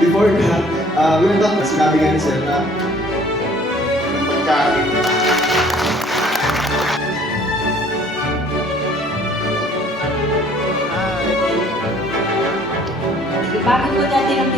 before that, we were talking, sinabi nga ni Sir na yung pagkain. Bakit mo dati nung